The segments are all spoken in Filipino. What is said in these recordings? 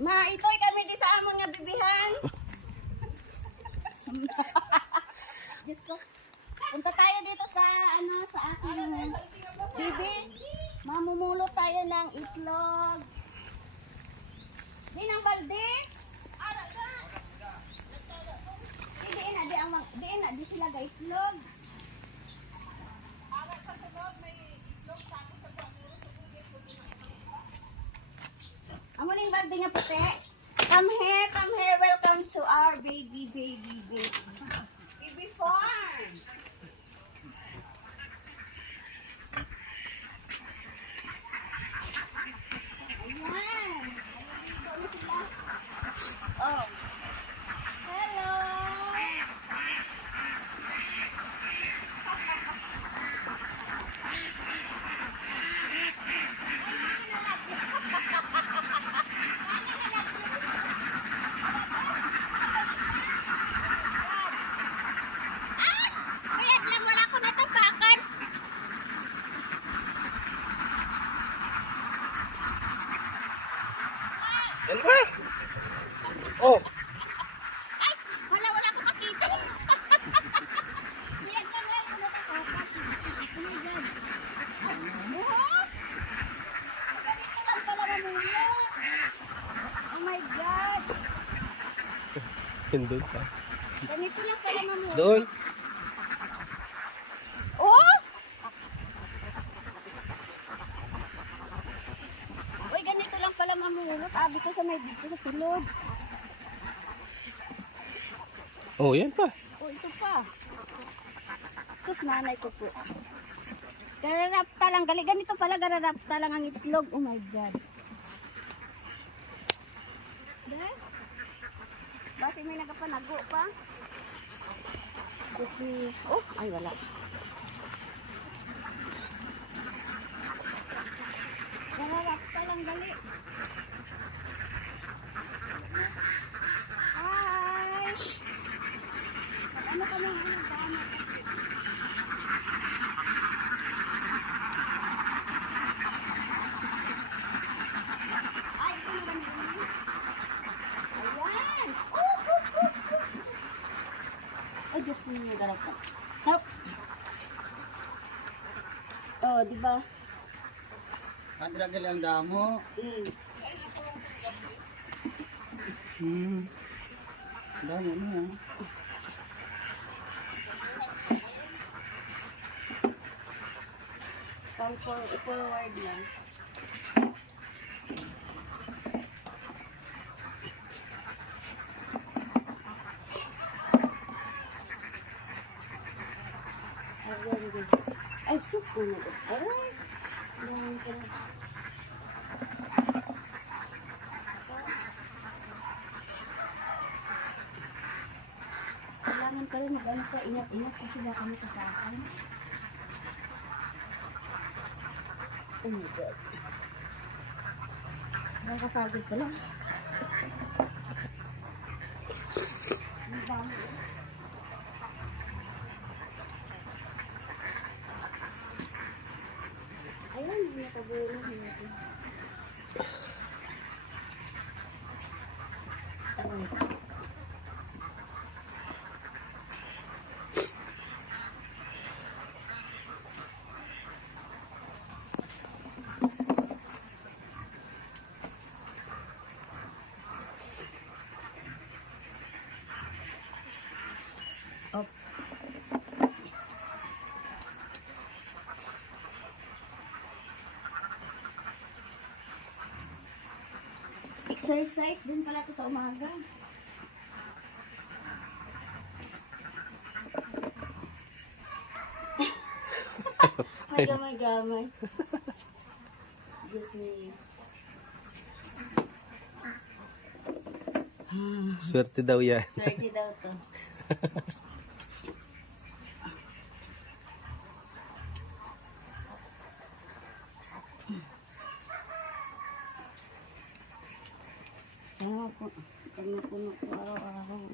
Ma, ito'y kami di sa amon nga bibihan. Diyos ko. Punta tayo dito sa sa aking bibi. Mamumulot tayo ng itlog. Di ng balde. Di sila ga itlog. Amuning balde nga puti. Come here, welcome to our baby farm. Ayan. Oh. Hello. Ano ba? Oh. Ay, wala ko makita. Yan na lang, wala ko kapat. Oh my God. What? Ganito lang pala mamula. Oh my God. Doon pa. Ganito lang pala mamula. Doon. Oh! Uy, ganito lang pala mamulot. Abi ko sa may dito sa sulod. Oh, yan pa. Oh, ito pa. Sus, nanay ko po. Gararapta lang. Ganito pala, gararapta lang ang itlog. Oh my God. Dahil? Basi may nagapanago pa. Kasi, oh, ay wala. Gararapta lang, gali. Hi! Ano ka nang dama? Ay, ito na ba naman? Ayan! Ay, Diyos niyo, garap ka. Hop! Oh, di ba? Andra gali ang damo. Damo niya. Pang forward lang. Ay, sus na ito. Aray! Aray ka na. Kailangan ka rin mag-ano ka, ingat-ingat kasi baka may kasakan. Oh my God. Nakakapagod ka lang. Ang dami eh. Ayun, nakabulo natin. Up. Exercise din pala ito sa umaga. May gamay-gamay. Diyos me. Swerte daw yan. Swerte daw to. Sana po. Pag napuno ko araw-araw.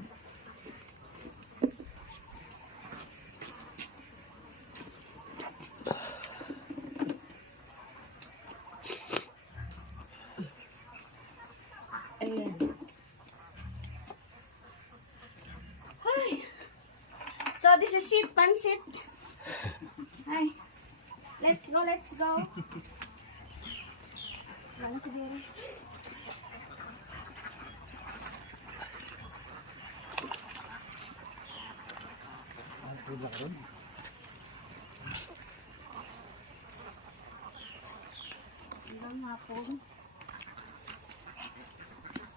pansit. Ay. Let's go, let's go. Wala si Dere. Hanggang hapon.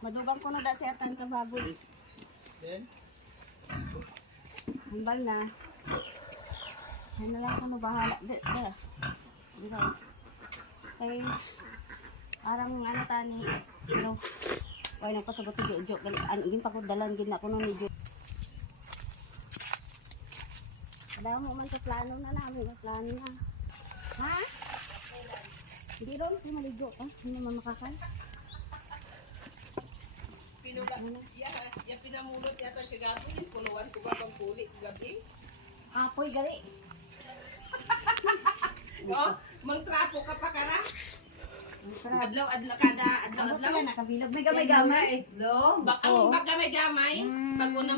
Madugang ko na da si Atan ka baboy. Then, Hambal na. Ay na lang ako bahala. Dira. Kay arang ano tani. Ano. Wala nang pasagot si Jojo. Ano gin pa ko dalan gin ako nung medyo. Kada mo man sa plano na namin, plano na. Ha? Hindi ron, hindi maligo ka. Hindi naman makakal. Ya pinamulot yata siya gabi, yung puluan ko ba pag kulit gabi? Apoy gali. Oh, mangtrapo ka pa kara? Ang sarap. Adlaw-adlaw kada, Ano adlaw-adlaw. pala nakabilog. May gamay-gamay. Baka gamay-gamay. Pag una